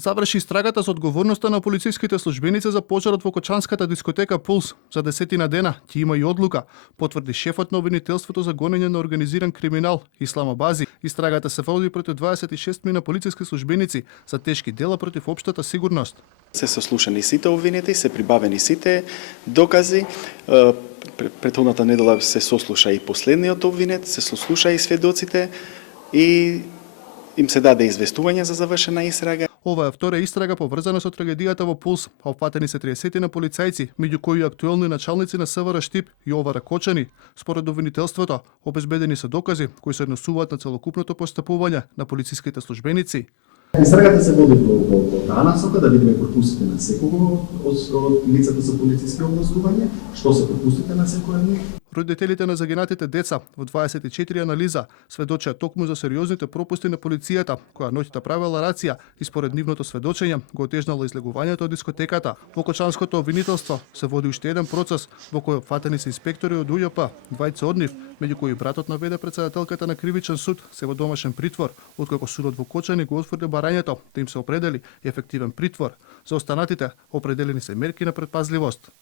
Заврши истрагата за одговорноста на полициските службеници за пожарот во кочанската дискотека Пулс. За 10 дена ќе има и одлука, потврди шефот на обвинителството за гонење на организиран криминал Ислам Абази. Истрагата се води против 26 мина полициски службеници за тешки дела против општата сигурност. Се сослушани сите обвинети, се прибавени сите докази. Претходната недела се сослуша и последниот обвинет, се сослуша и сведоците и им се даде известување за завршена истрага. Ова е втора истрага поврзана со трагедијата во Пулс. Опфатени се 30 на полицајци, меѓу кои актуелни началници на СВР Штип и Овара Кочани. Според обвинителството, обезбедени се докази кои се однесуваат на целокупното постапување на полициските службеници. Истрагата се води во таа насока да видиме корпусите на секого од лицата за полициски обврзување, што се корпусите на секој од нив. Родителите на загинатите деца во 24 анализа сведочат токму за сериозните пропусти на полицијата, која ноќта правела рација и според нивното сведочење го отежнала излегувањето од дискотеката. Во кочанското обвинителство се води уште еден процес во кој опфатени се инспектори од УЈП, двајца од нив, меѓу кои братот наведе претседателката на кривичен суд, се во домашен притвор, откако судот во Кочани го отврди барањето да им се определи ефективен притвор. За останатите определени се мерки на претпазливост.